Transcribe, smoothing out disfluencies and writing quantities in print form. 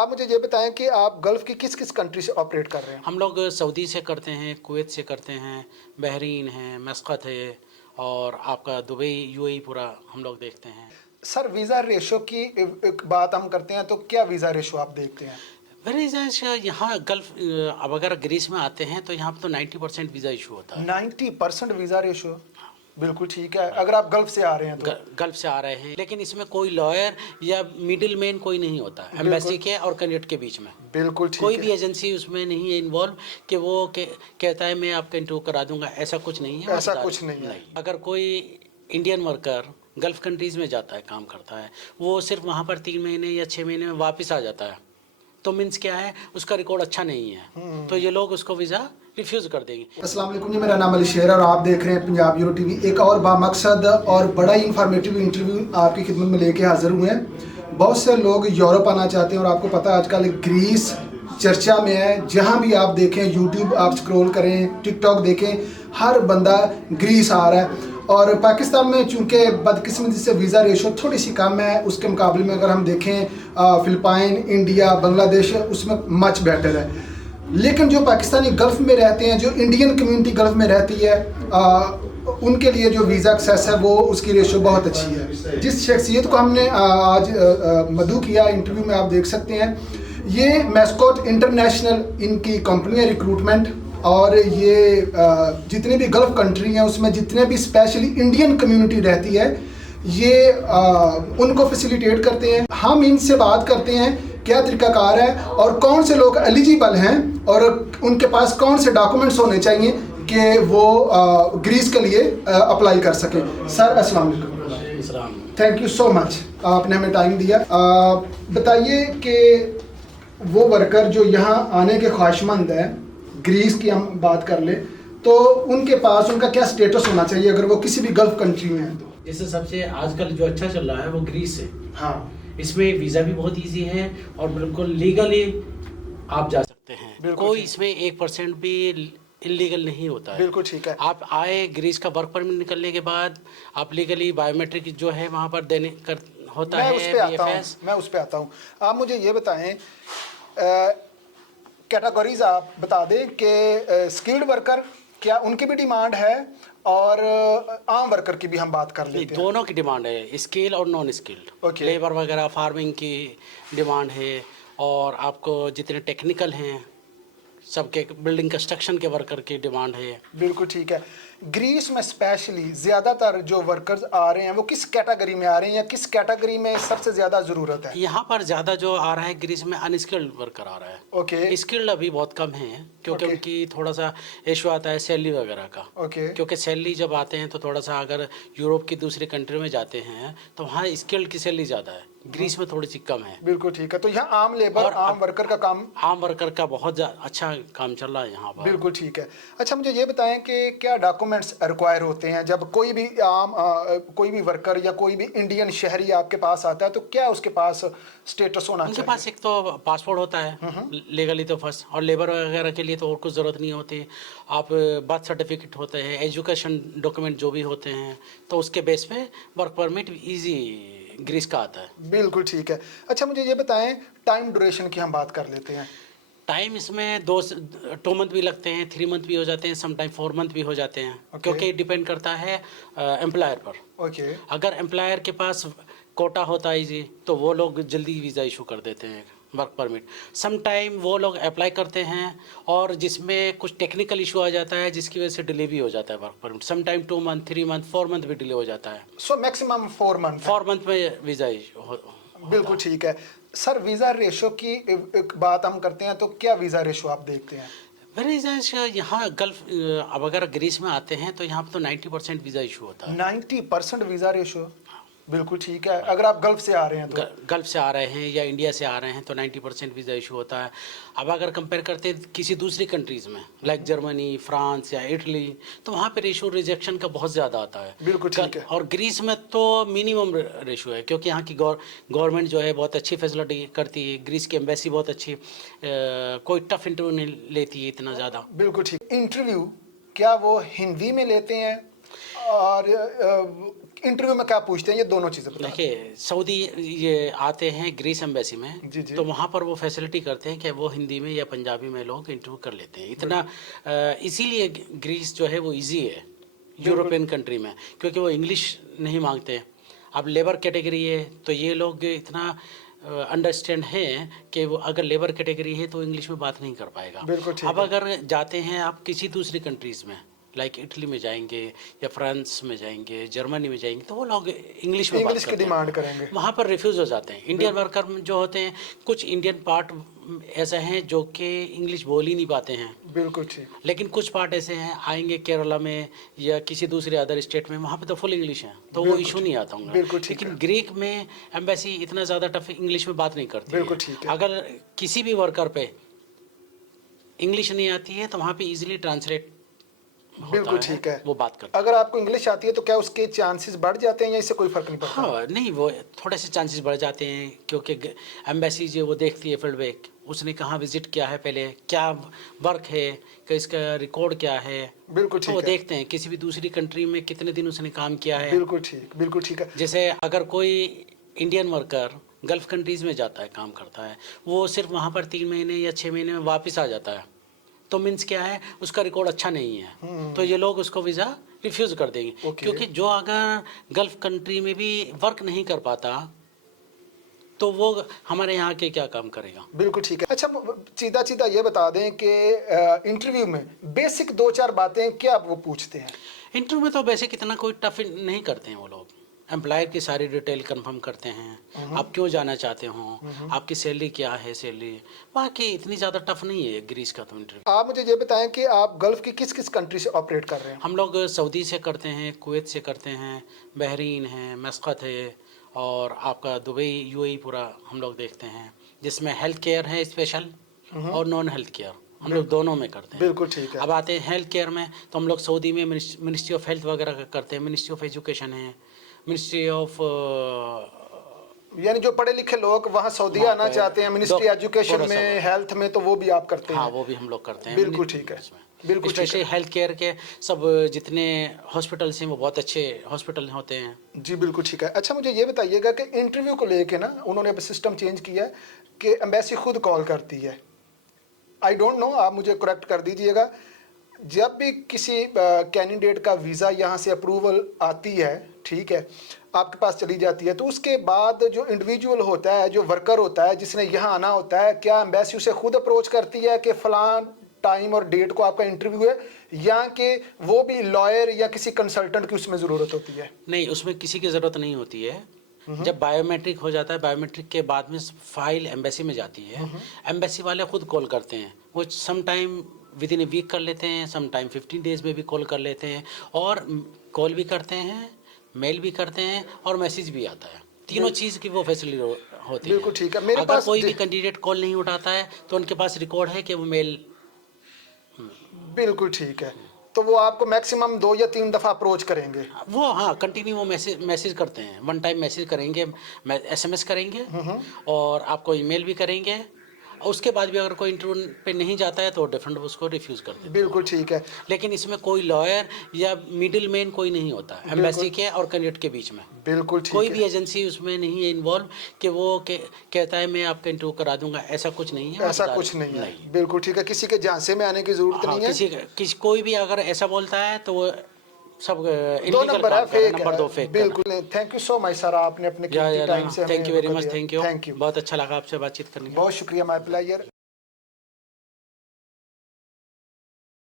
आप मुझे ये बताएं कि आप गल्फ़ की किस किस कंट्री से ऑपरेट कर रहे हैं? हम लोग सऊदी से करते हैं, कुवैत से करते हैं, बहरीन है, मस्कत है और आपका दुबई, यूएई पूरा हम लोग देखते हैं। सर वीज़ा रेशो की एक बात हम करते हैं तो क्या वीज़ा रेशो आप देखते हैं? वेरी यहाँ गल्फ अब अगर ग्रीस में आते हैं तो यहाँ पे तो 90% वीज़ा इशू होता है। 90% वीज़ा रेशो, बिल्कुल ठीक है। अगर आप गल्फ़ से आ रहे हैं तो गल्फ से आ रहे हैं, लेकिन इसमें कोई लॉयर या मिडिल मैन कोई नहीं होता है एम्बेसी के और कैंडिडेट के बीच में। बिल्कुल कोई ठीक भी है। एजेंसी उसमें नहीं है इन्वॉल्व कि वो कहता है मैं आपका इंटरव्यू करा दूंगा, ऐसा कुछ नहीं है। ऐसा कुछ नहीं है। अगर कोई इंडियन वर्कर गल्फ कंट्रीज़ में जाता है, काम करता है, वो सिर्फ वहाँ पर 3 महीने या 6 महीने में वापस आ जाता है, तो मीन्स क्या है, उसका रिकॉर्ड अच्छा नहीं है, तो ये लोग उसको वीज़ा रिफ्यूज़ कर देंगे। अस्सलाम वालेकुम जी, मेरा नाम अली शेर है और आप देख रहे हैं पंजाब यूरो टीवी। एक और बामकसद और बड़ा ही इंफॉर्मेटिव इंटरव्यू आपकी खिदमत में लेके हाजिर हुए हैं। बहुत से लोग यूरोप आना चाहते हैं और आपको पता है आजकल ग्रीस चर्चा में है। जहां भी आप देखें, यूट्यूब आप स्क्रॉल करें, टिकटॉक देखें, हर बंदा ग्रीस आ रहा है। और पाकिस्तान में चूँकि बदकिस्मती से वीज़ा रेशो थोड़ी सी कम है, उसके मुकाबले में अगर हम देखें फ़िलिपाइन, इंडिया, बांग्लादेश, उसमें मच बेटर है। लेकिन जो पाकिस्तानी गल्फ़ में रहते हैं, जो इंडियन कम्युनिटी गल्फ़ में रहती है, उनके लिए जो वीज़ा एक्सेस है वो उसकी रेशो बहुत अच्छी है। जिस शख्सियत को हमने आज मदऊ किया इंटरव्यू में, आप देख सकते हैं, ये मैस्कोट इंटरनेशनल इनकी कंपनी है रिक्रूटमेंट। और ये जितनी भी गल्फ़ कंट्री हैं उसमें जितने भी स्पेशली इंडियन कम्युनिटी रहती है, ये उनको फैसिलिटेट करते हैं। हम इनसे बात करते हैं क्या तरीकाकार है और कौन से लोग एलिजिबल हैं और उनके पास कौन से डॉक्यूमेंट्स होने चाहिए कि वो ग्रीस के लिए अप्लाई कर सकें। सर अस्सलाम वालेकुम, थैंक यू सो मच, आपने हमें टाइम दिया। बताइए कि वो वर्कर जो यहाँ आने के ख्वाहिशमंद हैं, ग्रीस की हम बात कर ले, तो उनके पास उनका क्या स्टेटस होना चाहिए अगर वो किसी भी गल्फ कंट्री में हैं तो? इससे सबसे आजकल जो अच्छा चल रहा है वो ग्रीस है। हाँ, इसमें वीज़ा भी बहुत इजी है और बिल्कुल लीगली आप जा सकते हैं। कोई इसमें 1% भी इलीगल नहीं होता है। बिल्कुल ठीक है। आप आए, ग्रीस का वर्क परमिट निकलने के बाद आप लीगली बायोमेट्रिक जो है वहाँ पर देने कर होता मैं है। उस पे आता हूँ। आप मुझे ये बताएं, कैटेगरीज आप बता दें कि स्किल्ड वर्कर क्या उनकी भी डिमांड है और आम वर्कर की भी हम बात कर लेते हैं। दोनों की डिमांड है, स्किल और नॉन स्किल्ड। लेबर वगैरह फार्मिंग की डिमांड है और आपको जितने टेक्निकल हैं सबके, बिल्डिंग कंस्ट्रक्शन के वर्कर की डिमांड है। बिल्कुल ठीक है। ग्रीस में स्पेशली ज़्यादातर जो वर्कर्स आ रहे हैं वो किस कैटेगरी में आ रहे हैं या किस कैटेगरी में सबसे ज़्यादा ज़रूरत है? यहाँ पर ज़्यादा जो आ रहा है ग्रीस में अनस्किल्ड वर्कर आ रहा है। ओके। स्किल्ड अभी बहुत कम है क्योंकि उनकी थोड़ा सा इशू आता है सैलरी वगैरह का। ओके। क्योंकि सैलरी जब आते हैं तो थोड़ा सा, अगर यूरोप की दूसरी कंट्री में जाते हैं तो वहाँ स्किल्ड की सैलरी ज़्यादा है, ग्रीस में थोड़ी सी कम है। बिल्कुल ठीक है। तो यहाँ आम लेबर, आम वर्कर का काम, आम वर्कर का बहुत अच्छा काम चल रहा है यहाँ पर। बिल्कुल ठीक है। अच्छा, मुझे ये बताएं कि क्या डॉक्यूमेंट्स रिक्वायर होते हैं जब कोई भी कोई भी वर्कर या कोई भी इंडियन शहरी आपके पास आता है, तो क्या उसके पास स्टेटस होना चाहिए? उनके पास एक तो पासपोर्ट होता है लीगली तो फर्स्ट, और लेबर वगैरह के लिए तो और कुछ ज़रूरत नहीं होती। आप बर्थ सर्टिफिकेट होते हैं, एजुकेशन डॉक्यूमेंट जो भी होते हैं, तो उसके बेस पे वर्क परमिट इजी ग्रीस का आता है। बिल्कुल ठीक है। अच्छा, मुझे ये बताएं, टाइम ड्यूरेशन की हम बात कर लेते हैं। टाइम इसमें 2 मंथ भी लगते हैं, 3 मंथ भी हो जाते हैं, समटाइम 4 मंथ भी हो जाते हैं। क्योंकि डिपेंड करता है एम्प्लॉयर पर। ओके। अगर एम्प्लॉयर के पास कोटा होता है जी, तो वो लोग जल्दी वीज़ा इशू कर देते हैं, वर्क परमिट। सम टाइम वो लोग अप्लाई करते हैं और जिसमें कुछ टेक्निकल इशू आ जाता है जिसकी वजह से डिले भी हो जाता है work permit. Some time 2 month, 3 month, 4 month भी डिले हो जाता है। So maximum 4 month. 4 मंथ में वीज़ा इशू बिल्कुल ठीक है। सर, वीज़ा रेशो की एक बात हम करते हैं तो क्या वीज़ा रेशो आप देखते हैं? वेरी यहाँ गल्फ अब अगर ग्रीस में आते हैं तो यहाँ पर तो 90% वीज़ा इशू होता है। 90% वीज़ा रेशो, बिल्कुल ठीक है। अगर आप गल्फ से आ रहे हैं तो? गल्फ से आ रहे हैं या इंडिया से आ रहे हैं तो 90% वीज़ा इशू होता है। अब अगर कंपेयर करते हैं किसी दूसरी कंट्रीज़ में, लाइक जर्मनी, फ्रांस या इटली, तो वहाँ पे रेशो रिजेक्शन का बहुत ज़्यादा आता है। बिल्कुल ठीक है। और ग्रीस में तो मिनिमम रेशो है क्योंकि यहाँ की गवर्नमेंट जो है बहुत अच्छी फैसिलिटी करती है। ग्रीस की एम्बेसी बहुत अच्छी, कोई टफ इंटरव्यू नहीं लेती है इतना ज़्यादा। बिल्कुल ठीक। इंटरव्यू क्या वो हिंदी में लेते हैं और इंटरव्यू में क्या पूछते हैं, ये दोनों चीज़ें बता दें। देखिए सऊदी ये आते हैं ग्रीस एम्बेसी में, जी, जी। तो वहाँ पर वो फैसिलिटी करते हैं कि वो हिंदी में या पंजाबी में लोग इंटरव्यू कर लेते हैं। इतना इसीलिए ग्रीस जो है वो इजी है यूरोपियन कंट्री में, क्योंकि वो इंग्लिश नहीं मांगते। अब लेबर कैटेगरी है तो ये लोग इतना अंडरस्टैंड है कि वो अगर लेबर कैटेगरी है तो इंग्लिश में बात नहीं कर पाएगा। बिल्कुल ठीक अब है। अगर जाते हैं आप किसी दूसरी कंट्रीज़ में, लाइक इटली में जाएंगे या फ्रांस में जाएंगे, जर्मनी में जाएंगे, तो वो लोग इंग्लिश में बात इंग्लिश की करते हैं। डिमांड करेंगे। वहाँ पर रिफ्यूज़ हो जाते हैं। इंडियन वर्कर जो होते हैं, कुछ इंडियन पार्ट ऐसे हैं जो कि इंग्लिश बोल ही नहीं पाते हैं, बिल्कुल ठीक। लेकिन कुछ पार्ट ऐसे हैं आएंगे केरला में या किसी दूसरे अदर स्टेट में, वहाँ पे तो फुल इंग्लिश है, तो वो बिल्कुल इशू ठीक। नहीं आता होगा। बिल्कुल ठीक लेकिन है। ग्रीक में एम्बेसी इतना ज़्यादा टफ इंग्लिश में बात नहीं करती बिल्कुल ठीक है। अगर किसी भी वर्कर पे इंग्लिश नहीं आती है तो वहाँ पे इजीली ट्रांसलेट बिल्कुल ठीक है। वो बात करते हैं। अगर आपको इंग्लिश आती है तो क्या उसके चांसेस बढ़ जाते हैं या इससे कोई फर्क नहीं पड़ता? हाँ नहीं, वो थोड़े से चांसेस बढ़ जाते हैं, क्योंकि एम्बेसी जो वो देखती है फीडबैक, उसने कहाँ विजिट किया है, पहले क्या वर्क है, कि इसका रिकॉर्ड क्या है, बिल्कुल तो ठीक वो है। देखते हैं किसी भी दूसरी कंट्री में कितने दिन उसने काम किया है। बिल्कुल ठीक, बिल्कुल ठीक है। जैसे अगर कोई इंडियन वर्कर गल्फ़ कंट्रीज़ में जाता है, काम करता है, वो सिर्फ वहाँ पर 3 महीने या 6 महीने में वापस आ जाता है, तो मीन्स क्या है, उसका रिकॉर्ड अच्छा नहीं है, तो ये लोग उसको वीज़ा रिफ्यूज़ कर देंगे। ओके। क्योंकि जो अगर गल्फ़ कंट्री में भी वर्क नहीं कर पाता तो वो हमारे यहाँ के क्या काम करेगा। बिल्कुल ठीक है। अच्छा, सीधा सीधा ये बता दें कि इंटरव्यू में बेसिक 2-4 बातें क्या वो पूछते हैं? इंटरव्यू में तो बेसिक इतना कोई टफ नहीं करते हैं वो लोग। एम्प्लॉयर की सारी डिटेल कंफर्म करते हैं, आप क्यों जाना चाहते हो, आपकी सैलरी क्या है, सैलरी, बाकी इतनी ज़्यादा टफ नहीं है ग्रीस का तो इंटरव्यू। आप मुझे ये बताएं कि आप गल्फ की किस किस कंट्री से ऑपरेट कर रहे हैं? हम लोग सऊदी से करते हैं, कुवैत से करते हैं, बहरीन है, मस्कत है, और आपका दुबई यूएई पूरा हम लोग देखते हैं, जिसमें हेल्थ केयर है स्पेशल और नॉन हेल्थ केयर, हम लोग दोनों में करते हैं। बिल्कुल ठीक है। अब आते हैं हेल्थ केयर में, तो हम लोग सऊदी में मिनिस्ट्री ऑफ हेल्थ वगैरह का करते हैं, मिनिस्ट्री ऑफ एजुकेशन है, मिनिस्ट्री ऑफ यानी जो पढ़े लिखे लोग वहाँ सऊदी वहाँ आना पे चाहते हैं, मिनिस्ट्री एजुकेशन थोड़ा सा में, हेल्थ में, तो वो भी आप करते हैं? हाँ वो भी हम लोग करते हैं। बिल्कुल ठीक है। बिल्कुल ठीक है। स्पेशली हेल्थ केयर के सब जितने हॉस्पिटल्स हैं वो बहुत अच्छे हॉस्पिटल होते हैं। जी बिल्कुल ठीक है। अच्छा, मुझे ये बताइएगा कि इंटरव्यू को लेके ना उन्होंने अब सिस्टम चेंज किया है कि एम्बेसी खुद कॉल करती है। आई डोंट नो, आप मुझे करेक्ट कर दीजिएगा। जब भी किसी कैंडिडेट का वीज़ा यहाँ से अप्रूवल आती है, ठीक है, आपके पास चली जाती है, तो उसके बाद जो इंडिविजुअल होता है, जो वर्कर होता है, जिसने यहाँ आना होता है, क्या एम्बेसी उसे खुद अप्रोच करती है कि फ़लाँ टाइम और डेट को आपका इंटरव्यू है, या कि वो भी लॉयर या किसी कंसल्टेंट की उसमें ज़रूरत होती है? नहीं, उसमें किसी की ज़रूरत नहीं होती है। जब बायोमेट्रिक हो जाता है, बायोमेट्रिक के बाद में फाइल एम्बेसी में जाती है, एम्बेसी वाले खुद कॉल करते हैं। वो some time within a week कर लेते हैं, सम टाइम 15 डेज में भी कॉल कर लेते हैं, और कॉल भी करते हैं, मेल भी करते हैं, और मैसेज भी आता है। तीनों चीज़ की वो फैसिलिटी होती है। बिल्कुल ठीक है। मेरे अगर पास कोई भी कैंडिडेट कॉल नहीं उठाता है तो उनके पास रिकॉर्ड है कि वो मेल। बिल्कुल ठीक है। तो वो आपको मैक्सिमम 2 या 3 दफ़ा अप्रोच करेंगे? वो हाँ कंटिन्यू वो मैसेज करते हैं, वन टाइम मैसेज करेंगे, SMS करेंगे, और आपको ईमेल भी करेंगे, और उसके बाद भी अगर कोई इंटरव्यू पे नहीं जाता है तो डिफरेंट उसको रिफ्यूज़ कर देते हैं। बिल्कुल ठीक है। लेकिन इसमें कोई लॉयर या मिडिल मैन कोई नहीं होता एम्बेसी के और कैंडिडेट के बीच में। बिल्कुल ठीक कोई है। भी एजेंसी उसमें नहीं है इन्वॉल्व कि वो कहता है मैं आपका इंटरव्यू करा दूंगा, ऐसा कुछ नहीं है। ऐसा कुछ नहीं है। बिल्कुल ठीक है। किसी के झांसे में आने की ज़रूरत हाँ, नहीं है। कोई भी अगर ऐसा बोलता है तो वो सब 2 नंबर है, फेक नंबर 2 है। फेक। बिल्कुल। Thank you so much sir, आपने अपने कीमती टाइम से हमें थैंक यू वेरी वक्त मच, दिया। Thank you, thank you. बहुत अच्छा लगा आपसे बातचीत करने के। बहुत शुक्रिया माय प्लेयर।